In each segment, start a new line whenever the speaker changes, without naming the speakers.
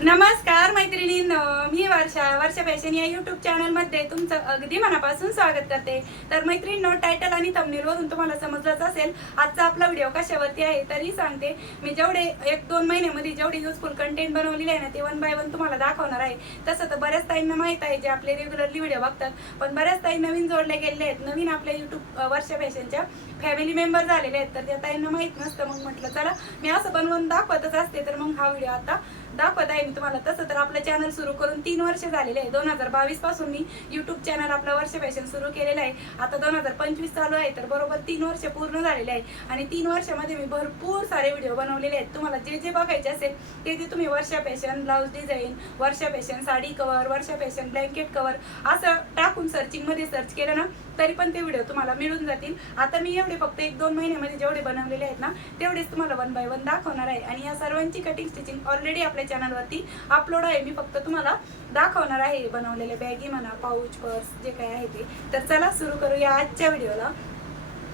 नमस्कार मैत्रिणींनो. मी वर्षा. वर्षा फॅशन या युट्यूब चॅनलमध्ये तुमचं अगदी मनापासून स्वागत करते. तर मैत्रिणींनो टायटल आणि वरून तुम्हाला समजलंच असेल आजचा आपला व्हिडिओ कशावरती आहे तरी सांगते. मी जेवढे एक दोन महिन्यामध्ये जेवढे युजफुल कंटेंट बनवलेले आहे ना ते वन बाय वन तुम्हाला दाखवणार आहे. तसं तर बऱ्याच ताईंना माहीत आहे जे आपले रेग्युलरली व्हिडिओ बघतात. पण बऱ्याच ताई नवीन जोडले गेलेले आहेत. नवीन आपल्या युट्यूब वर्षा फॅशनच्या फॅमिली मेंबर झालेले आहेत. तर त्या ताईंना माहीत नसतं मग म्हटलं चला मी असं बनवून दाखवतच असते. तर मग हा व्हिडिओ आता दाखवत आहे मी तुम्हाला. तसं तर आपलं चॅनल सुरू करून तीन वर्ष झालेले आहे. दोन हजार बावीसपासून मी युट्यूब चॅनल आपलं वर्ष फॅशन सुरू केलेलं आहे. आता दोन हजार पंचवीस चालू आहे तर बरोबर तीन वर्ष पूर्ण झालेले आहे. आणि तीन वर्षामध्ये मी भरपूर सारे व्हिडिओ बनवलेले आहेत. तुम्हाला जे जे बघायचे असेल ते ते तुम्ही Varsha fashion blouse design Varsha fashion sari cover Varsha fashion blanket cover असं टाकून सर्चिंगमध्ये सर्च केलं ना तरी पण ते व्हिडिओ तुम्हाला मिळून जातील. आता मी एवढे फक्त एक दोन महिन्यामध्ये जेवढे बनवलेले आहेत ना तेवढेच तुम्हाला वन बाय वन दाखवणार आहे. आणि या सर्वांची कटिंग स्टिचिंग ऑलरेडी आपल्या चॅनलवरती अपलोड आहे. मी फक्त तुम्हाला दाखवणार आहे बनवलेले बॅगी म्हणा पाऊच पर्स जे काय आहे ते. तर चला सुरू करूया आजच्या व्हिडिओला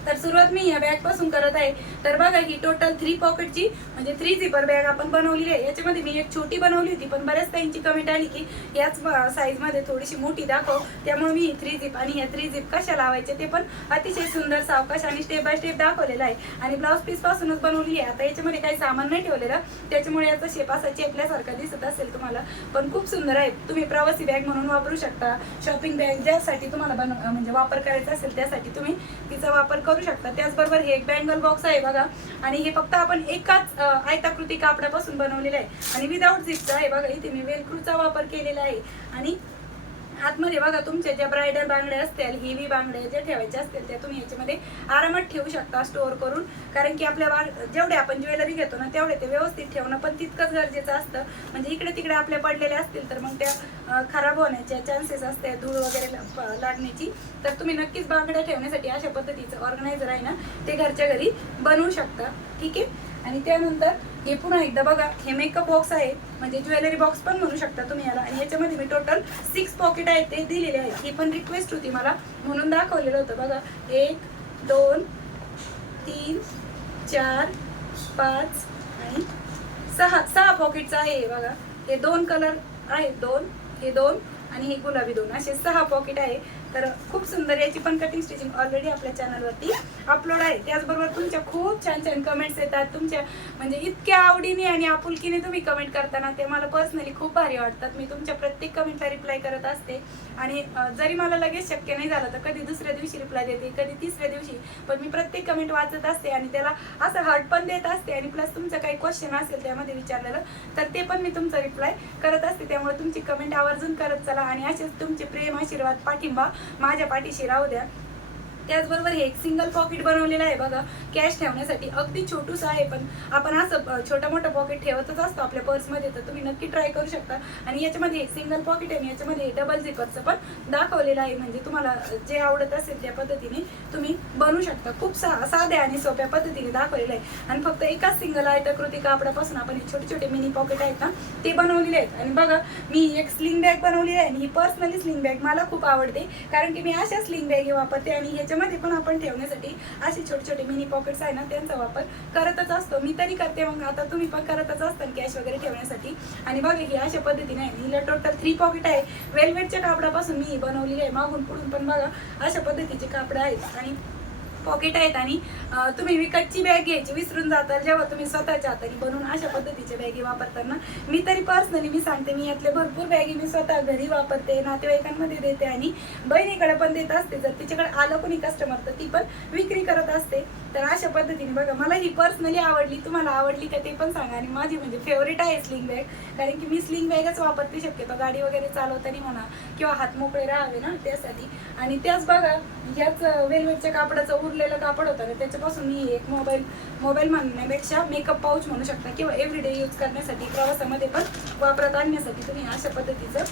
तर सुरुवात मी या बॅगपासून करत आहे. तर बघा ही टोटल थ्री पॉकेटची म्हणजे थ्री झिपर बॅग आपण बनवलेली आहे. याच्यामध्ये मी एक छोटी बनवली होती पण बऱ्याच त्यांची कमेंट आली की याच साईजमध्ये थोडीशी मोठी दाखव. त्यामुळे मी थ्री झिप आणि या थ्री झिप कशा लावायचे ते पण अतिशय सुंदर सावकाश आणि स्टेप बाय स्टेप दाखवलेला आहे. आणि ब्लाऊज पीस पासूनच बनवली आहे. आता याच्यामध्ये काही सामान नाही ठेवलेलं. त्याच्यामुळे याचा शेप असा चेपल्यासारखा दिसत असेल तुम्हाला. पण खूप सुंदर आहे. तुम्ही प्रवासी बॅग म्हणून वापरू शकता. शॉपिंग बॅग ज्यासाठी तुम्हाला बन म्हणजे वापर करायचा असेल त्यासाठी तुम्ही तिचा वापर करू करू शकता. त्याचबरोबर हे एक बँगल बॉक्स आहे बघा. आणि हे फक्त आपण एकाच आयताकृती कापडापासून बनवलेलं आहे. आणि विदाऊट झिपचं आहे बघा इथे मी वेलक्रूचा वापर केलेला आहे. आणि आतमध्ये बघा तुमच्या ज्या ब्रायडल बांगड्या असतील हेवी बांगड्या ज्या ठेवायच्या असतील त्या तुम्ही याच्यामध्ये आरामात ठेवू शकता स्टोअर करून. कारण की आपल्या बाळ जेवढे आपण ज्वेलरी घेतो ना तेवढे ते व्यवस्थित ठेवणं पण तितकंच गरजेचं असतं. म्हणजे इकडे तिकडे आपल्या पडलेले असतील तर मग त्या खराब होण्याच्या चान्सेस असते धूळ वगैरे लागण्याची. तर तुम्ही नक्कीच बांगड्या ठेवण्यासाठी अशा पद्धतीचं ऑर्गनायझर आहे ना ते घरच्या घरी बनवू शकता. ठीक आहे? आणि त्यानंतर हे पुन्हा एकदा बघा हे मेकअप बॉक्स आहे. म्हणजे ज्वेलरी बॉक्स पण म्हणू शकता तुम्ही याला. आणि याच्यामध्ये मी टोटल सिक्स पॉकेट आहेत ते दिलेले आहेत. ही पण रिक्वेस्ट होती मला. म्हणून दाखवलेलं होतं. बघा एक दोन तीन चार पाच आणि सहा. सहा पॉकेटचं आहे बघा. हे दोन कलर आहेत दोन. हे दोन आणि हे गुलाबी दोन. असे सहा पॉकेट आहे. तर खूप सुंदर याची पण कटिंग स्टिचिंग ऑलरेडी आपल्या चॅनलवरती अपलोड आहे. त्याचबरोबर तुमच्या खूप छान छान कमेंट्स येतात. तुमच्या म्हणजे इतक्या आवडीने आणि आपुलकीने तुम्ही कमेंट करताना ते मला पर्सनली खूप भारी वाटतात. मी तुमच्या प्रत्येक कमेंटला रिप्लाय करत असते. आणि जरी मला लगेच शक्य नाही झालं तर कधी दुसऱ्या दिवशी रिप्लाय देते कधी तिसऱ्या दिवशी. पण मी प्रत्येक कमेंट वाचत असते आणि त्याला असं हर्ट पण देत असते. आणि प्लस तुमचं काही क्वेश्चन असेल त्यामध्ये विचारलेलं तर ते पण मी तुमचा रिप्लाय करत असते. त्यामुळे तुमची कमेंट आवर्जून करत चला आणि असेच तुमचे प्रेम आशीर्वाद पाठिंबा माझ्या पाठीशी राहू द्या. त्याचबरोबर हे एक सिंगल पॉकेट बनवलेलं आहे बघा. कॅश ठेवण्यासाठी अगदी छोटूस आहे पण आपण असं छोटा छोटं मोठं पॉकेट ठेवतच असतो आपल्या पर्समध्ये तर तुम्ही नक्की ट्राय करू शकता. आणि याच्यामध्ये सिंगल पॉकेट आहे आणि याच्यामध्ये डबल झिपरचं पण दाखवलेलं आहे. म्हणजे तुम्हाला जे आवडत असेल त्या पद्धतीने तुम्ही बनवू शकता. खूप सा साध्या आणि सोप्या पद्धतीने दाखवलेलं आहे. आणि फक्त एकाच सिंगल आयताकृती कापडापासून आपण हे छोटे छोटे मिनी पॉकेट आहेत ना ते बनवलेले आहेत. आणि बघा मी एक स्लिंग बॅग बनवलेली आहे आणि ही पर्सनली स्लिंग बॅग मला खूप आवडते. कारण की मी अशा स्लिंग बॅग वापरते आणि त्याच्यामध्ये पण आपण ठेवण्यासाठी असे छोटे छोटे मिनी पॉकेट्स आहे ना त्यांचा वापर करतच असतो. मी तरी करते मग. आता तुम्ही पण करतच असता कॅश वगैरे ठेवण्यासाठी. आणि बघा ही अशा पद्धतीने आहे हिला टोटल थ्री पॉकेट आहे. वेलवेटच्या कापडापासून मी बनवलेली आहे. मागून पुढून पण बघा अशा पद्धतीचे कापड आहेत. आणि पॉकेट आहेत आणि तुम्ही विकतची बॅग घ्यायची विसरून जाताल जेव्हा तुम्ही स्वतःच्या हाताने बनवून अशा पद्धतीच्या बॅगी वापरताना. मी तरी पर्सनली मी सांगते मी यातले भरपूर बॅगी मी स्वतः घरी वापरते नातेवाईकांमध्ये देते आणि बहिणीकडे पण देत असते. जर तिच्याकडे आलं कोणी कस्टमर तर ती पण विक्री करत असते. तर अशा पद्धतीने बघा मला ही पर्सनली आवडली. तुम्हाला आवडली का ते पण सांगा. आणि माझी म्हणजे फेवरेट आहे स्लिंग बॅग कारण की मी स्लिंग बॅगच वापरते. शक्यतो गाडी वगैरे चालवताना म्हणा किंवा हात मोकळे राहावे ना त्यासाठी. आणि त्याच बघा याच वेलवेटच्या कापडाचं उरलेलं कापड होतं ना त्याच्यापासून मी एक मोबाईल मोबाईल म्हणण्यापेक्षा मेकअप पाऊच म्हणू शकता किंवा एव्हरीडे यूज करण्यासाठी प्रवासामध्ये पण वापरात आणण्यासाठी तुम्ही अशा पद्धतीचं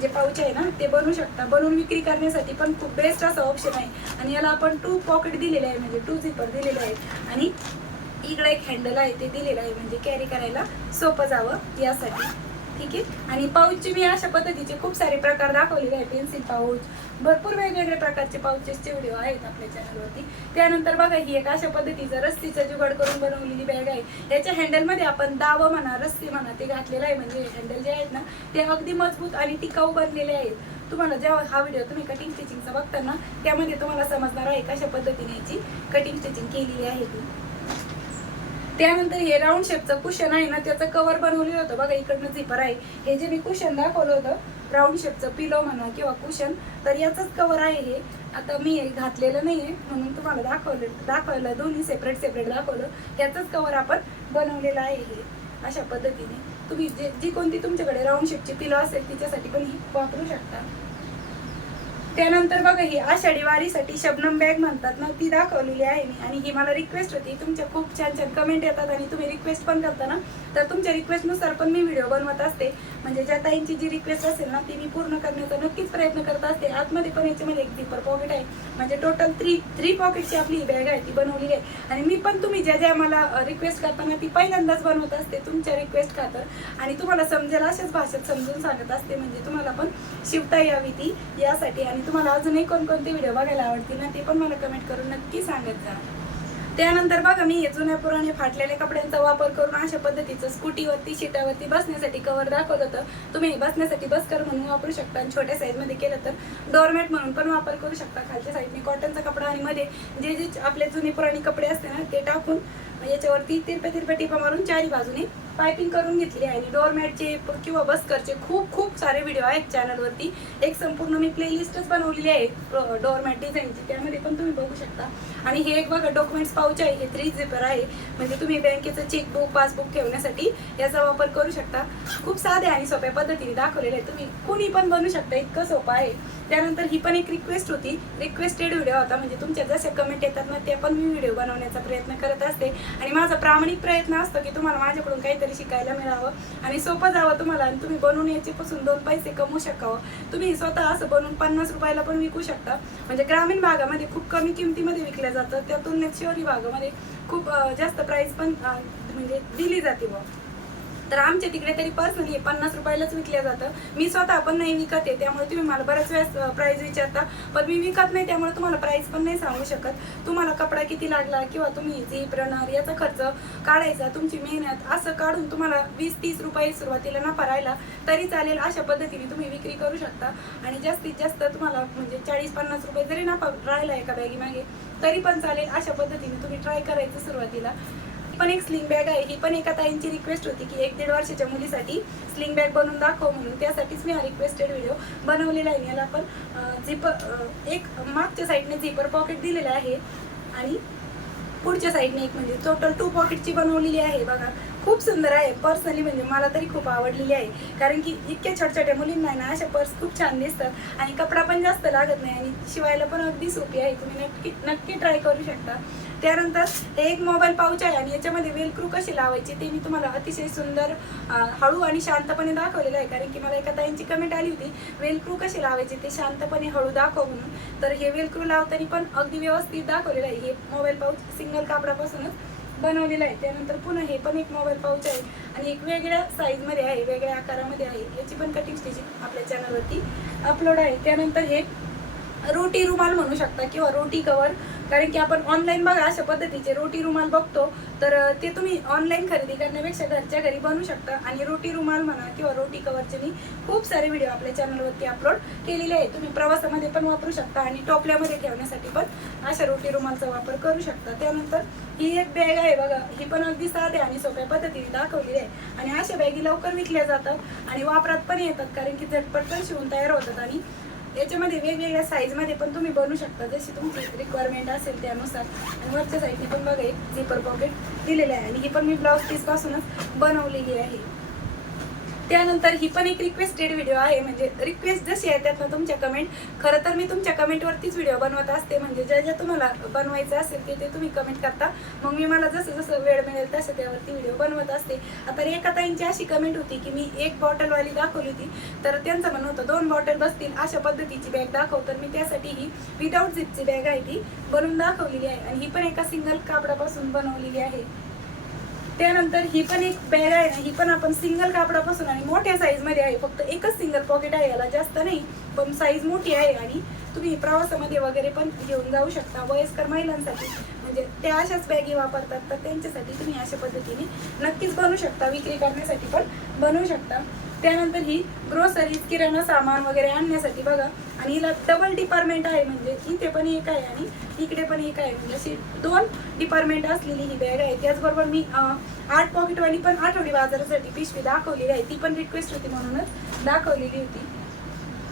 जे पाऊच आहे ना ते बनवू शकता. बनवून विक्री करण्यासाठी पण खूप बेस्ट असं ऑप्शन आहे. आणि याला आपण टू पॉकेट दिलेले आहे म्हणजे टू झिपर दिलेले आहे. आणि इकडे एक हँडल आहे ते दिलेलं आहे म्हणजे कॅरी करायला सोपं जावं यासाठी. ठीक आहे? आणि पाऊचचे मी अशा पद्धतीचे खूप सारे प्रकार दाखवलेले आहे पेन्सिल पाऊच भरपूर वेगवेगळ्या प्रकारचे पाऊचेसचे व्हिडिओ आहेत आपल्या चॅनलवरती त्यानंतर बघा ही एक अशा पद्धतीचा रस्सीचं जुगाड करून बनवलेली बॅग आहे. याच्या हँडलमध्ये आपण दावं म्हणा रस्सी म्हणा ते घातलेलं आहे. म्हणजे हँडल जे आहेत ना ते अगदी मजबूत आणि टिकाऊ बनलेले आहेत. तुम्हाला जेव्हा हा व्हिडिओ तुम्ही कटिंग स्टिचिंगचा बघताना त्यामध्ये तुम्हाला समजणार आहे कशा पद्धतीने याची कटिंग स्टिचिंग केलेली आहे ती. त्यानंतर हे राऊंड शेपचं कुशन आहे ना त्याचं कव्हर बनवलेलं होतं. बघा इकडनं झिपर आहे. हे जे मी कुशन दाखवलं होतं राऊंड शेपचं पिलो म्हणा किंवा कुशन तर याचंच कवर आहे हे. आता मी हे घातलेलं नाही आहे म्हणून तुम्हाला दाखवलं दाखवलं दोन्ही सेपरेट सेपरेट दाखवलं. त्याचंच कवर आपण बनवलेलं आहे हे. अशा पद्धतीने. तुम्ही जे जी कोणती तुमच्याकडे राऊंड शेपची पिलो असेल तिच्यासाठी पण ही वापरू शकता. त्यानंतर बघा ही आषाढी वारीसाठी शबनम बॅग म्हणतात ना ती दाखवलेली आहे मी. आणि ही मला रिक्वेस्ट होती. तुमच्या खूप छान छान कमेंट येतात आणि तुम्ही रिक्वेस्ट पण करता ना तर तुमच्या रिक्वेस्टनुसार पण मी व्हिडिओ बनवत असते. म्हणजे ज्या ताईंची जी रिक्वेस्ट असेल ना ती मी पूर्ण करण्याचा नक्कीच प्रयत्न करत असते. आतमध्ये पण याच्यामध्ये एक झिपर पॉकेट आहे. म्हणजे टोटल थ्री थ्री पॉकेटची आपली ही बॅग आहे ती बनवलेली आहे. आणि मी पण तुम्ही ज्या ज्या मला रिक्वेस्ट करताना ती पहिल्यांदाच बनवत असते तुमच्या रिक्वेस्ट खातर. आणि तुम्हाला समजेल अशाच भाषेत समजून सांगत असते. म्हणजे तुम्हाला पण शिवता यावी ती यासाठी. आणि तुम्हाला अजूनही कोणकोणते व्हिडिओ बघायला आवडतील ना ते पण मला कमेंट करून नक्की सांगत जा. त्यानंतर बघा मी हे जुन्या पुराने फाटलेल्या कपड्यांचा वापर करून अशा पद्धतीचं स्कूटीवरती शीटावरती बसण्यासाठी कवर दाखवलं होतं. तुम्ही बसण्यासाठी बसकर म्हणून वापरू शकता आणि छोट्या साईजमध्ये केलं तर डोरमॅट म्हणून पण वापर करू शकता. खालच्या साईडने कॉटनचा कपडा आणि मध्ये जे जे आपले जुने पुराणे कपडे असते ना ते टाकून याच्यावरती तिरप्या तिरप्या टिपा मारून चारी बाजूने पायपिंग करून घेतली आहे. आणि डोरमॅटचे किंवा बसकरचे खूप खूप सारे व्हिडिओ आहेत चॅनलवरती एक संपूर्ण मी प्लेलिस्टच बनवलेली आहे डोरमॅट डिझाईनची त्यामध्ये पण तुम्ही बघू शकता. आणि हे एक बघा डॉक्युमेंट्स पाऊच आहे. हे थ्री झिपर आहे. म्हणजे तुम्ही बँकेचं चेकबुक पासबुक ठेवण्यासाठी याचा वापर करू शकता. खूप साध्या आणि सोप्या पद्धतीने दाखवलेले आहे. तुम्ही कुणी पण बनू शकता. इतकं सोपं आहे. त्यानंतर ही पण एक रिक्वेस्ट होती. रिक्वेस्टेड व्हिडिओ होता. म्हणजे तुमच्या जसे कमेंट येतात ना ते पण मी व्हिडिओ बनवण्याचा प्रयत्न करत असते. आणि माझा प्रामाणिक प्रयत्न असतो की तुम्हाला माझ्याकडून काहीतरी शिकायला मिळावं. आणि सोपं जावं तुम्हाला. आणि तुम्ही बनवून याच्यापासून दोन पैसे कमवू शकावं. तुम्ही स्वतः असं बनवून पन्नास रुपयाला पण विकू शकता. म्हणजे ग्रामीण भागामध्ये खूप कमी किमतीमध्ये विकल्या जातं. त्या तुलनेत शहरी भागामध्ये खूप जास्त प्राईस पण म्हणजे दिली जाते बुवा. तर आमच्या तिकडे तरी पर्सनली हे पन्नास रुपयालाच विकलं जातं. मी स्वतः पण नाही विकत आहे त्यामुळे तुम्ही मला बऱ्याच वेळेस प्राईज विचारता. पण मी विकत नाही त्यामुळे तुम्हाला प्राईस पण नाही सांगू शकत. तुम्हाला कपडा किती लागला किंवा तुम्ही झीप रनर याचा खर्च काढायचा तुमची मेहनत असं काढून तुम्हाला वीस तीस रुपये सुरुवातीला नफा राहिला तरी चालेल अशा पद्धतीने तुम्ही विक्री करू शकता. आणि जास्तीत जास्त तुम्हाला म्हणजे चाळीस पन्नास रुपये जरी नफा राहिला एका बॅगीमागे तरी पण चालेल अशा पद्धतीने तुम्ही ट्राय करायचं सुरुवातीला. पण एक स्लिंग बॅग आहे. ही पण एका ताईंची रिक्वेस्ट होती की एक दीड वर्षाच्या मुलीसाठी स्लिंग बॅग बनवून दाखव म्हणून. त्यासाठीच मी हा रिक्वेस्टेड व्हिडिओ बनवलेला आहे. याला पण झिपर एक मागच्या साईडने झिपर पॉकेट दिलेलं आहे. आणि पुढच्या साईडने एक म्हणजे टोटल टू पॉकेटची बनवलेली आहे. बघा खूप सुंदर आहे. पर्सनली म्हणजे मला तरी खूप आवडलेली आहे. कारण की इतक्या छोट्या छोट्या मुलींना ना अशा पर्स खूप छान दिसतात. आणि कपडा पण जास्त लागत नाही. आणि शिवायला पण अगदी सोपी आहे. तुम्ही नक्की नक्की ट्राय करू शकता. त्यानंतर हे एक मोबाईल पाऊच आहे आणि याच्यामध्ये वेलक्रू कशी लावायची ते मी तुम्हाला अतिशय सुंदर हळू आणि शांतपणे दाखवलेलं आहे. कारण की मला एका ताईंची कमेंट आली होती वेलक्रू कशी लावायची? ते शांतपणे हळू दाखव म्हणून. तर हे वेलक्रू लावताना पण अगदी व्यवस्थित दाखवलेलं आहे. हे मोबाईल पाऊच सिंगल कापडापासूनच बनवलेलं आहे. त्यानंतर पुन्हा हे पण एक मोबाईल पाऊच आहे आणि एक वेगळ्या साईजमध्ये आहे वेगळ्या आकारामध्ये आहे. याची पण कटिंग स्टिचिंग आपल्या चॅनलवरती अपलोड आहे. त्यानंतर हे रोटी रुमाल म्हणू शकता किंवा रोटी कवर. कारण की आपण ऑनलाईन बघा अशा पद्धतीचे रोटी रुमाल बघतो तर ते तुम्ही ऑनलाईन खरेदी करण्यापेक्षा घरच्या घरी बनवू शकता. आणि रोटी रुमाल म्हणा किंवा रोटी कवरचे मी खूप सारे व्हिडिओ आपल्या चॅनलवरती अपलोड केलेले आहे तुम्ही प्रवासामध्ये पण वापरू शकता आणि टोपल्यामध्ये ठेवण्यासाठी पण अशा रोटी रुमालचा वापर करू शकता. त्यानंतर ही एक बॅग आहे बघा ही पण अगदी साध्या आणि सोप्या पद्धतीने दाखवलेली आहे. आणि अशा बॅगी लवकर विकल्या जातात आणि वापरात पण येतात कारण की झटपट पण शिवून तयार होतात आणि याच्यामध्ये वेगवेगळ्या साईजमध्ये पण तुम्ही बनवू शकता. जशी तुमची रिक्वायरमेंट असेल त्यानुसार. आणि वरच्या साईडने पण बघा एक झिपर पॉकेट दिलेलं आहे. आणि ही पण मी ब्लाऊज पीसपासूनच बनवलेली आहे. त्यानंतर ही पण एक रिक्वेस्टेड व्हिडिओ आहे. म्हणजे रिक्वेस्ट जशी आहे त्यातनं तुमच्या कमेंट खरं तर मी तुमच्या कमेंटवरतीच व्हिडिओ बनवत असते. म्हणजे ज्या ज्या तुम्हाला बनवायचं असेल ते ते तुम्ही कमेंट करता. मग मी मला जसं जसं वेळ मिळेल तसं त्यावरती व्हिडिओ बनवत असते. आता एका ताईंची अशी कमेंट होती की मी एक बॉटलवाली दाखवली होती. तर त्यांचं म्हणणं होतं दोन बॉटल बसतील अशा पद्धतीची बॅग दाखव. तर मी त्यासाठी ही विदाऊट झिपची बॅग आहे ती बनवून दाखवलेली आहे. आणि ही पण एका सिंगल कापडापासून बनवलेली आहे. त्यानंतर ही पण एक बॅग आहे ना ही पण आपण सिंगल कापडापासून आणि मोठ्या साईजमध्ये आहे. फक्त एकच सिंगल पॉकेट आहे याला जास्त नाही पण साईज मोठी आहे आणि तुम्ही प्रवासामध्ये वगैरे पण घेऊन जाऊ शकता वयस्कर महिलांसाठी. म्हणजे त्या अशाच बॅगी वापरतात तर त्यांच्यासाठी तुम्ही अशा पद्धतीने नक्कीच बनवू शकता विक्री करण्यासाठी पण बनवू शकता. त्यानंतर ही ग्रोसरीज किराणा सामान वगैरे आणण्यासाठी बघा आणि हिला डबल डिपार्टमेंट आहे म्हणजे इथे पण एक आहे आणि इकडे पण एक आहे. म्हणजे अशी दोन डिपार्टमेंट असलेली ही बॅग आहे. त्याचबरोबर मी आठ पॉकेटवाली पण आठवडी बाजारासाठी पिशवी दाखवलेली आहे. ती पण रिक्वेस्ट होती म्हणूनच दाखवलेली होती.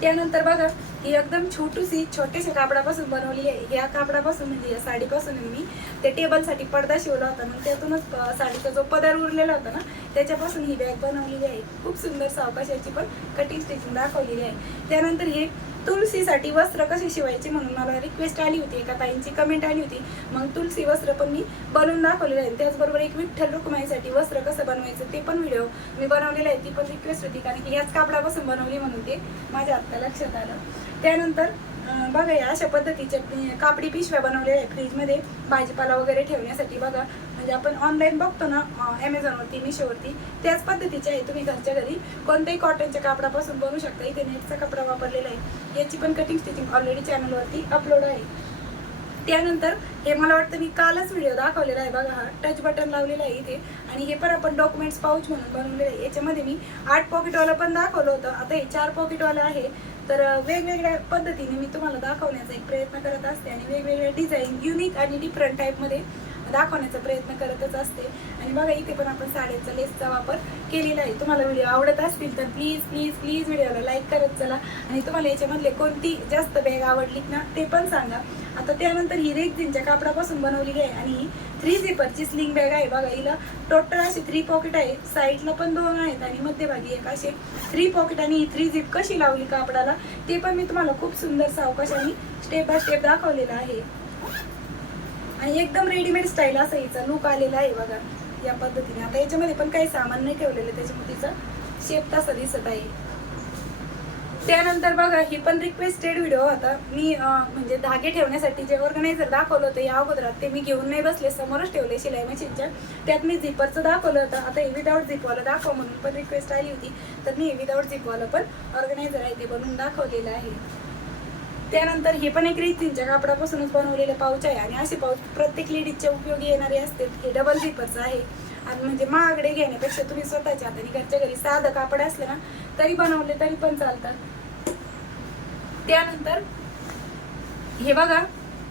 त्यानंतर बघा ही एकदम छोटूशी छोट्याशा कापडापासून बनवलेली आहे. या कापडापासून म्हणजे या साडीपासून मी त्या टेबलसाठी पडदा शिवला होता मग त्यातूनच साडीचा जो पदर उरलेला होता ना त्याच्यापासून ही बॅग बनवलेली आहे. खूप सुंदर सावकाशाची पण कटिंग स्टिचिंग दाखवलेली आहे. त्यानंतर हे तुलसीसाठी वस्त्र कसे शिवायचे म्हणून मला रिक्वेस्ट आली होती. एका ताईंची कमेंट आली होती. मग तुलसी वस्त्र पण मी बनवून दाखवलेलं आहे. त्याचबरोबर एक विठ्ठल रुक्माईसाठी वस्त्र कसं बनवायचं ते पण व्हिडिओ मी बनवलेला आहे. ती पण रिक्वेस्ट होती कारण की याच कापडापासून बनवली म्हणून ते माझ्या आत्ता लक्षात आलं. त्यानंतर बघा या अशा पद्धतीच्या कापडी पिशव्या बनवलेल्या आहे फ्रीजमध्ये. भाजीपाला वगैरे ठेवण्यासाठी बघा. म्हणजे आपण ऑनलाईन बघतो ना ॲमेझॉनवरती मिशोवरती त्याच पद्धतीचे आहे तुम्ही घरच्या घरी. कोणत्याही कॉटनच्या कापडापासून बनवू शकता. इथे नेटचा कपडा वापरलेला आहे. याची पण कटिंग स्टिचिंग ऑलरेडी चॅनलवरती अपलोड आहे. त्यानंतर हे मला वाटतं मी कालच व्हिडिओ दाखवलेला आहे बघा हा टच बटन लावलेला आहे इथे. आणि हे पण आपण डॉक्युमेंट्स पाऊच म्हणून बनवलेलं आहे. याच्यामध्ये मी आठ पॉकेटवाला पण दाखवलं होतं. आता हे चार पॉकेटवालं आहे. तर वेगवेगळ्या पद्धतीने मी तुम्हाला दाखवण्याचा एक प्रयत्न करत असते. आणि वेगवेगळ्या डिझाईन युनिक आणि डिफरंट टाईपमध्ये दाखवण्याचा प्रयत्न करतच असते. आणि बघा इथे पण आपण साड्यांचा लेसचा वापर केलेला आहे. तुम्हाला व्हिडिओ आवडत असतील तर प्लीज प्लीज प्लीज व्हिडिओला लाईक करत चला. आणि तुम्हाला याच्यामधले कोणती जास्त बॅग आवडली ना ते पण सांगा. आता त्यानंतर ही रेक्झिनच्या कापडापासून बनवलेली आहे आणि ही थ्री झिपरची स्लिंग बॅग आहे. बघा हिला टोटल असे थ्री पॉकेट आहे. साईडला पण दोन आहेत आणि मध्यभागी एक असे थ्री पॉकेट आणि ही थ्री झिप कशी लावली कापडाला ते पण मी तुम्हाला खूप सुंदर सावकाशाने स्टेप बाय स्टेप दाखवलेलं आहे. आणि एकदम रेडीमेड स्टाईल असा हिचा लुक आलेला आहे बघा या पद्धतीने. आता याच्यामध्ये पण काही सामान नाही ठेवलेलं त्याच्यामुळे तिचा शेप तसा दिसत आहे. त्यानंतर बघा ही पण रिक्वेस्टेड व्हिडिओ होता मी म्हणजे धागे ठेवण्यासाठी जे ऑर्गनायझर दाखवलं होतं या अगोदरात ते मी घेऊन नाही बसले समोरच ठेवले शिलाई मशीनच्या. त्यात मी झिपरचं दाखवलं होतं. आता हे विदाऊट झिपवालं दाखव म्हणून पण रिक्वेस्ट आली होती. तर मी विदाऊट झिपवालं पण ऑर्गनायझर आहे ते बनवून दाखवलेलं आहे. त्यानंतर हे पण एक रेतींच्या कापडापासूनच बनवलेले पाऊच आहे. आणि असे पाऊच प्रत्येक लेडीजच्या उपयोगी येणारे असतील. हे डबल झिपरचं आहे. आणि म्हणजे महागडे घेण्यापेक्षा तुम्ही स्वतःच्या हाताने घरच्या घरी साधं कापड असलं ना तरी बनवले तरी पण चालतात. त्यानंतर हे बघा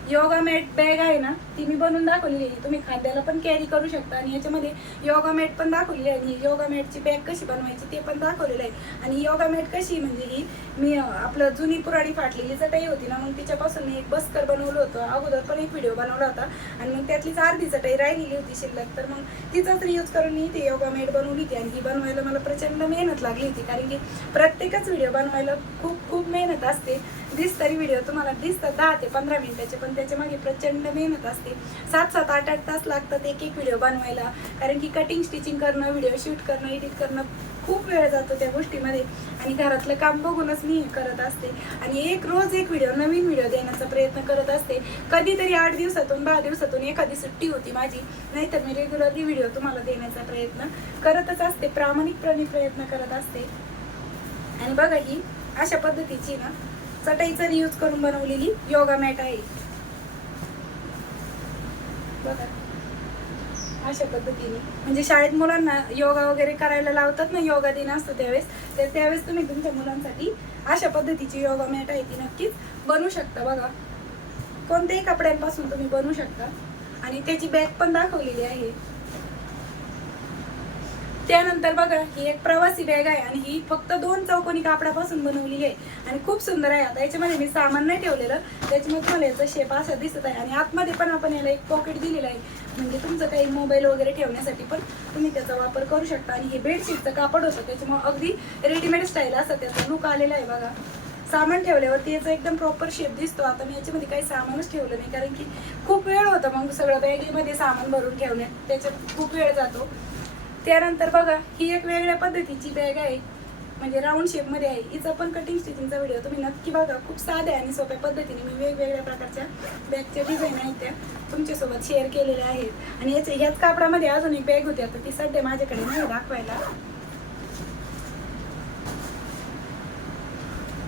योगा मॅट बॅग आहे ना ती मी बनवून दाखवलेली आहे. तुम्ही खाद्याला पण कॅरी करू शकता. आणि याच्यामध्ये योगा मॅट पण दाखवलेली आहे. आणि योगा मॅटची बॅग कशी बनवायची ते पण दाखवलेलं आहे. आणि योगा मॅट कशी म्हणजे ही मी आपलं जुनी पुराणी फाटलेली चटई होती ना मग तिच्यापासून मी एक बस्कर बनवलं होतं. अगोदर पण एक व्हिडिओ बनवला होता. आणि मग त्यातलीच अर्धी चटई राहिलेली होती शिल्लक. तर मग तिचाच रियूज करून मी ती योगा मॅट बनवली होती. आणि ही बनवायला मला प्रचंड मेहनत लागली होती. कारण की प्रत्येकच व्हिडिओ बनवायला खूप खूप मेहनत असते. दिस तरी व्हिडिओ तुम्हाला दिसतात दहा ते पंधरा मिनिटाचे पण त्याच्यामागे प्रचंड मेहनत असते. सात सात आठ आठ तास लागतात एक एक व्हिडिओ बनवायला. कारण की कटिंग स्टिचिंग करणं व्हिडिओ शूट करणं एडिट करणं खूप वेळ जातो त्या गोष्टीमध्ये. आणि घरातलं काम बघूनच मी करत असते. आणि एक रोज एक व्हिडिओ नवीन व्हिडिओ देण्याचा प्रयत्न करत असते. कधीतरी आठ दिवसातून दहा दिवसातून एखादी सुट्टी होती माझी नाहीतर मी रेग्युलरली व्हिडिओ तुम्हाला देण्याचा प्रयत्न करतच असते. प्रामाणिकपणे प्रयत्न करत असते. आणि बघा ही अशा पद्धतीची ना चटईचा यूज करून बनवलेली योगा मॅट आहे. बघा. अशा पद्धतीने. म्हणजे शाळेत मुलांना योगा वगैरे करायला लावतात ना योगा दिन असतो त्यावेळेस तर त्यावेळेस तुम्ही तुमच्या मुलांसाठी अशा पद्धतीची योगा मॅट आहे ती नक्कीच बनवू शकता बघा. कोणत्याही कपड्यांपासून तुम्ही बनवू शकता. आणि त्याची बॅग पण दाखवलेली आहे. त्यानंतर बघा ही एक प्रवासी बॅग आहे आणि ही फक्त दोन चौकोनी कापडापासून बनवलेली आहे. आणि खूप सुंदर आहे आता. याच्यामध्ये मी सामान नाही ठेवलेलं. त्याच्यामुळे तुम्हाला याचा शेप असा दिसत आहे. आणि आतमध्ये पण आपण याला एक पॉकेट दिलेलं आहे. म्हणजे तुमचं काही मोबाईल वगैरे ठेवण्यासाठी पण तुम्ही त्याचा वापर करू शकता. आणि हे बेडशीटचं कापड होतं. त्याच्यामुळे अगदी रेडीमेड स्टाईल असं त्याचा लुक आलेला आहे बघा. सामान ठेवल्यावरती याचा एकदम प्रॉपर शेप दिसतो. आता मी याच्यामध्ये काही सामानच ठेवलं नाही. कारण की खूप वेळ होता मग सगळं बॅगेमध्ये सामान भरून ठेवण्यात. त्याच्यात खूप वेळ जातो. त्यानंतर बघा ही एक वेगळ्या पद्धतीची बॅग आहे. म्हणजे राऊंड शेपमध्ये आहे. हिचा पण कटिंग स्टिचिंगचा व्हिडिओ तुम्ही नक्की बघा. खूप साध्या आणि सोप्या पद्धतीने मी वेगवेगळ्या प्रकारच्या बॅगच्या डिझाईन आहेत त्या तुमच्यासोबत शेअर केलेल्या आहेत. आणि याच्या ह्याच कापडामध्ये अजून एक बॅग होती आता ती सध्या माझ्याकडे नाही दाखवायला.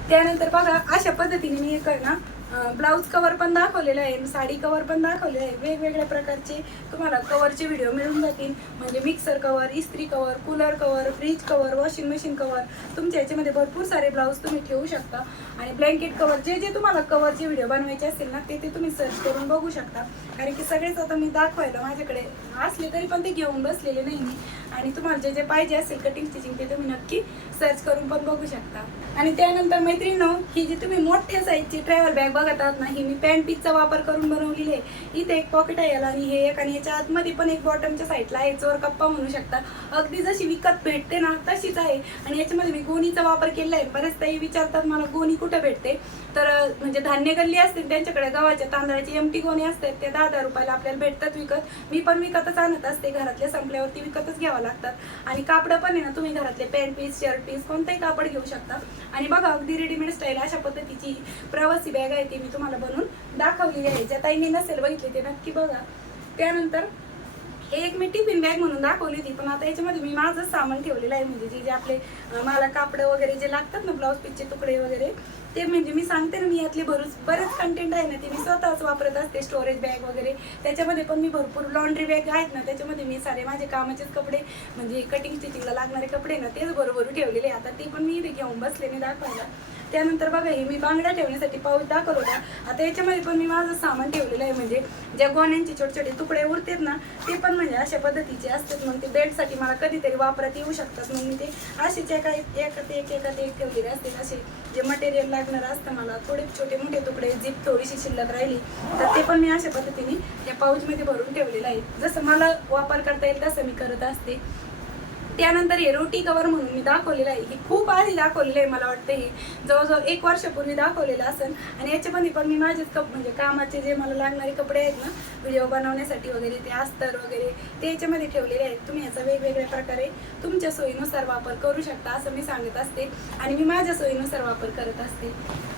त्यानंतर बघा अशा पद्धतीने मी एक आहे ना ब्लाऊज कवर पण दाखवलेलं आहे साडी कवर पण दाखवलेलं आहे. वेगवेगळ्या प्रकारचे तुम्हाला कवरचे व्हिडिओ मिळून जातील. म्हणजे मिक्सर कवर इस्त्री cover cooler cover fridge cover washing machine cover तुमच्या याच्यामध्ये भरपूर सारे ब्लाऊज तुम्ही ठेवू शकता. आणि ब्लँकेट कवर जे जे तुम्हाला कवरचे व्हिडिओ बनवायचे असतील ना ते ते तुम्ही सर्च करून बघू शकता. कारण की सगळेच आता मी दाखवायला माझ्याकडे असले तरी पण ते घेऊन बसलेले नाही मी आणि तुम्हाला जे जे पाहिजे असेल कटिंग स्टिचिंग ते तुम्ही नक्की सर्च करून पण बघू शकता. आणि त्यानंतर मैत्रिणी ही जी तुम्ही मोठ्या साईजची ट्रॅव्हल बॅग बघत आहात ना ही मी पॅन्ट पीसचा वापर करून बनवलेली आहे. इथे एक पॉकेट आहे याला आणि हे एक आणि याच्या आतमध्ये पण एक बॉटमच्या साईडला आहे. चोर कप्पा म्हणू शकता. अगदी जशी विकत भेटते ना तशीच आहे. आणि याच्यामध्ये मी गोणीचा वापर केला आहे बरेच ताई विचारतात मला गोणी कुठे भेटते? तर म्हणजे धान्य गल्ली असते त्यांच्याकडे गव्हाच्या तांदळाची एमटी गोणी असतात. त्या दहा दहा रुपयाला आपल्याला भेटतात विकत. मी पण विकतच आणत असते. घरातल्या संपल्यावरती विकतच घ्यावा लागतात. आणि कापड पण आहे ना तुम्ही घरातले पॅन्ट पीस शर्ट पीस कोणताही कापड घेऊ शकता. आणि बघा अगदी रेडीमेड स्टाईल अशा पद्धतीची प्रवासी बॅग आहे ती मी तुम्हाला बनवून दाखवलेली आहे. ज्या ताईंनी नसेल बघितली ते नक्की बघा. त्यानंतर एक मी टिफिन बॅग म्हणून दाखवली होती पण आता याच्यामध्ये मी माझं सामान ठेवलेलं आहे. म्हणजे जे जे आपले मला कापड वगैरे जे लागतात ना ब्लाऊज पीसचे तुकडे वगैरे ते म्हणजे मी सांगते ना मी यातले भरूच बरेच कंटेंट आहे ना ते मी स्वतःच वापरत असते स्टोरेज बॅग वगैरे. त्याच्यामध्ये पण मी भरपूर लॉन्ड्री बॅग आहेत ना त्याच्यामध्ये मी सारे माझे कामाचेच कपडे म्हणजे कटिंग स्टिचिंगला लागणारे कपडे ना तेच बरोबर ठेवलेले आता ते पण मी इथे घेऊन बसले मी दाखवायला त्यानंतर बघा हे मी बांगड्या ठेवण्यासाठी पाऊस दाखवत होता. आता याच्यामध्ये पण मी माझं सामान ठेवलेलं आहे. म्हणजे ज्या गोण्यांचे छोटे छोटे तुकडे उरतात ना ते पण म्हणजे अशा पद्धतीचे असतात. मग ते बेडसाठी मला कधीतरी वापरात येऊ शकतात. मग मी ते असेच एका एक एकात एक एकात एक ठेवलेले असतील असे जे मटेरियल लागणार असतं मला थोडे छोटे मोठे तुकडे जीप थोडीशी शिल्लक राहिली तर ते पण मी अशा पद्धतीने त्या पाऊचमध्ये भरून ठेवलेलं आहे. जसं मला वापर करता येईल तसं मी करत असते. त्यानंतर हे रोटी कवर म्हणून मी दाखवलेलं आहे. हे खूप आधी दाखवलेलं आहे मला वाटतं हे जवळजवळ एक वर्षापूर्वी दाखवलेलं असेल. आणि याच्यामध्ये पण मी माझेच कप म्हणजे कामाचे जे मला लागणारे कपडे आहेत ना व्हिडिओ बनवण्यासाठी वगैरे ते अस्तर वगैरे ते याच्यामध्ये ठेवलेले आहेत. तुम्ही याचा वेगवेगळ्या प्रकारे तुमच्या सोयीनुसार वापर करू शकता असं मी सांगत असते. आणि मी माझ्या सोयीनुसार वापर करत असते.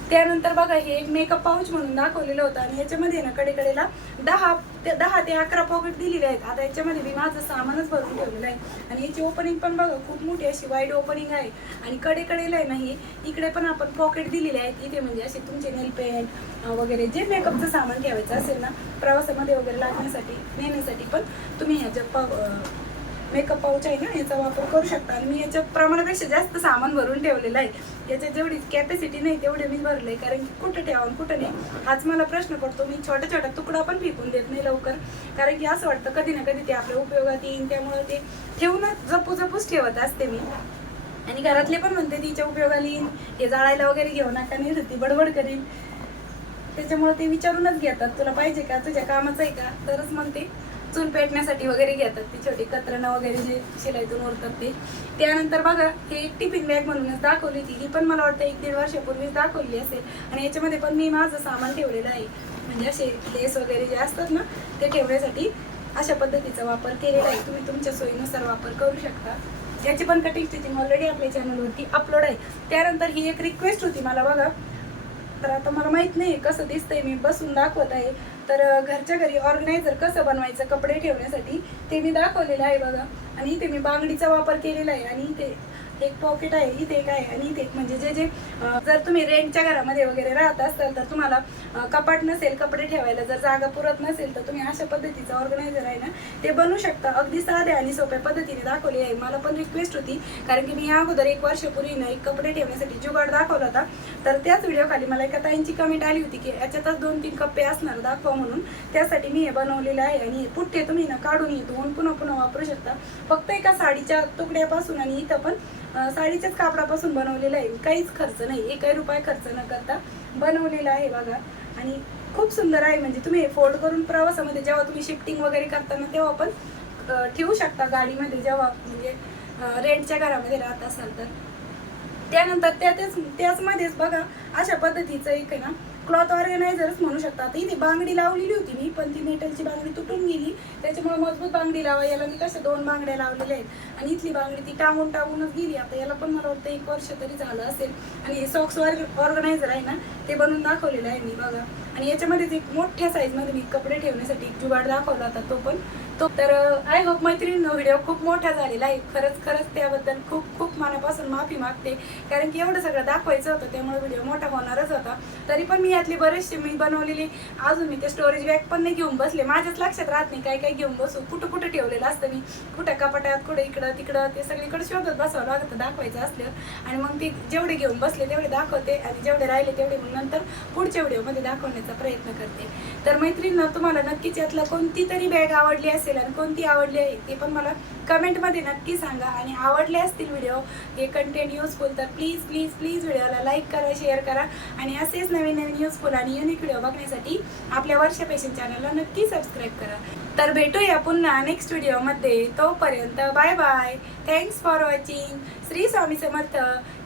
त्यानंतर बघा हे एक मेकअप पाऊच म्हणून दाखवलेलं होतं. आणि याच्यामध्ये ना कडेकडेला दहा ते दहा ते अकरा पॉकेट दिलेले आहेत. आता याच्यामध्ये मी माझं सामानच भरून ठेवलेलं आहे. आणि याची ओपनिंग पण बघा खूप मोठी अशी वाईड ओपनिंग आहे. आणि कडेकडेला आहे नाही इकडे पण आपण पॉकेट दिलेले आहेत. इथे म्हणजे असे तुमचे नेल पेंट वगैरे जे मेकअपचं सामान घ्यायचं असेल ना प्रवासामध्ये वगैरे लागण्यासाठी नेण्यासाठी पण तुम्ही ह्याच्या पाव मेकअप पाऊच आहे ना याचा वापर करू शकता. आणि मी याच्या प्रमाणापेक्षा जास्त सामान भरून ठेवलेलं आहे. याच्या जेवढी कॅपॅसिटी नाही तेवढे मी भरले कारण की कुठं ठेवा आणि कुठं नाही हाच मला प्रश्न पडतो. मी छोटा छोटा तुकडा पण फेकून देत नाही लवकर. कारण की असं वाटतं कधी ना कधी ते आपल्या उपयोगात येईन. त्यामुळे ते ठेवूनच जपू जपूच ठेवत असते मी. आणि घरातले पण म्हणते तिच्या उपयोगाला येईन. हे जाळायला वगैरे घेऊ नका नाही ती बडबड करीन. त्याच्यामुळे ते विचारूनच घेतात. तुला पाहिजे का? तुझ्या कामाचं आहे का? तरच म्हणते. चून पेटण्यासाठी वगैरे घेतात ती छोटी कतरणं वगैरे जे शिलाईतून ओरतात ते. त्यानंतर बघा हे एक टिफिन बॅग म्हणूनच दाखवली ती ही पण मला वाटतं एक दीड वर्षापूर्वीच दाखवली असेल. आणि याच्यामध्ये पण मी माझं सामान ठेवलेलं आहे. म्हणजे असे लेस वगैरे जे असतात ना ते ठेवण्यासाठी अशा पद्धतीचा वापर केलेला आहे. तुम्ही तुमच्या सोयीनुसार वापर करू शकता. याची पण कटिंग स्टिचिंग ऑलरेडी आपल्या चॅनलवरती अपलोड आहे. त्यानंतर ही एक रिक्वेस्ट होती मला बघा. तर आता मला माहीत नाही कसं दिसतंय. मी बसून दाखवत आहे. तर घरच्या घरी ऑर्गनायझर कसं बनवायचं कपडे ठेवण्यासाठी ते मी दाखवलेलं आहे बघा. आणि इथे मी बांगडीचा वापर केलेला आहे आणि ते एक पॉकेट आहे इथे एक आहे आणि इथे एक. म्हणजे जे जे जर तुम्ही रेंटच्या घरामध्ये वगैरे राहत असाल तर तुम्हाला कपाट नसेल कपडे ठेवायला जर जागा पुरत नसेल तर तुम्ही अशा पद्धतीचा ऑर्गनायझर आहे ना ते बनवू शकता. अगदी साध्या आणि सोप्या पद्धतीने दाखवली आहे. मला पण रिक्वेस्ट होती कारण की मी या अगोदर एक वर्षापूर्वी ना एक कपडे ठेवण्यासाठी जुगाड दाखवला होता. तर त्याच व्हिडिओ खाली मला एका ताईंची कमेंट आली होती की याच्यातच दोन तीन कप्पे असणार दाखवा म्हणून. त्यासाठी मी हे बनवलेलं आहे आणि पुठ्ठे तुम्ही ना काढून हे धुवून पुन्हा पुन्हा वापरू शकता. फक्त एका साडीच्या तुकड्यापासून आणि इथं पण साडीच्याच कापडापासून बनवलेलं आहे. काहीच खर्च नाही. एकही रुपये खर्च न करता बनवलेला आहे बघा. आणि खूप सुंदर आहे. म्हणजे तुम्ही फोल्ड करून प्रवासामध्ये जेव्हा तुम्ही शिफ्टिंग वगैरे करताना तेव्हा पण ठेवू शकता गाडीमध्ये जेव्हा म्हणजे रेंटच्या घरामध्ये राहत असाल तर. त्यानंतर त्या त्याच त्याचमध्येच बघा अशा पद्धतीचं एक आहे ना क्लॉथ ऑर्गनायझरच म्हणू शकता. आता इथे बांगडी लावलेली होती मी पण ती मेटलची बांगडी तुटून गेली. त्याच्यामुळे मजबूत बांगडी लावा याला मी कशा दोन बांगड्या लावलेल्या आहेत. आणि इथली बांगडी ती टांगून टांगूनच गेली. आता याला पण मला वाटतं एक वर्ष तरी झालं असेल. आणि हे सॉक्स ऑर्गनायझर आहे ना ते बनवून दाखवलेलं आहे मी बघा. आणि याच्यामध्येच एक मोठ्या साईजमध्ये मी कपडे ठेवण्यासाठी एक जुगाड दाखवला होता तो पण. तो तर आय होप मैत्रिणींनो व्हिडिओ खूप मोठा झालेला आहे. खरंच खरंच त्याबद्दल खूप खूप मनापासून माफी मागते. कारण की एवढं सगळं दाखवायचं होतं त्यामुळे व्हिडिओ मोठा होणारच होता. तरी पण मी त्यातले बरेचसे मी बनवलेली. अजून मी ते स्टोरेज बॅग पण नाही घेऊन बसले. माझ्याच लक्षात राहत नाही काय काय घेऊन बसू. कुठं कुठं ठेवलेलं असतं मी. कुठं कपाटात कुठं इकडं तिकडं. ते सगळीकडे शोधत बसावं लागतं दाखवायचं असलं. आणि मग ते जेवढे घेऊन बसले तेवढे दाखवते. आणि जेवढे राहिले तेवढे मग नंतर पुढच्या व्हिडिओमध्ये दाखवण्याचा प्रयत्न करते. तर मैत्रिणींना तुम्हाला नक्कीच यातला कोणती तरी बॅग आवडली असेल आणि कोणती आवडली आहे ते पण मला कमेंटमध्ये नक्की सांगा. आणि आवडले असतील व्हिडिओ हे कंटेंट युजफुल तर प्लीज प्लीज प्लीज व्हिडिओला लाईक करा शेअर करा. आणि असेच नवीन नवीन यूज युजफुल आणि युनिक व्हिडिओ बघण्यासाठी आपल्या वर्षा पेशन चॅनलला नक्की सबस्क्राईब करा. तर भेटूया पुन्हा नेक्स्ट व्हिडिओमध्ये तोपर्यंत bye bye thanks for watching Shri Swami Samarth.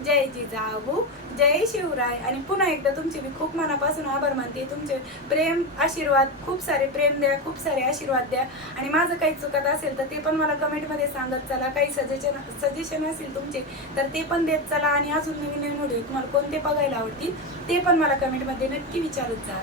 जय जिजाऊ. जय शिवराय. आणि पुन्हा एकदा तुमचे मी खूप मनापासून आभार मानते. तुमचे प्रेम आशीर्वाद खूप सारे प्रेम द्या खूप सारे आशीर्वाद द्या. आणि माझं काही चुकत असेल तर ते पण मला कमेंटमध्ये सांगत चला. काही सजेशन सजेशन असेल तुमचे तर ते पण देत चला. आणि अजून नवीन नवीन व्हिडिओ तुम्हाला कोणते बघायला आवडतील ते पण मला कमेंटमध्ये नक्की विचारत जा.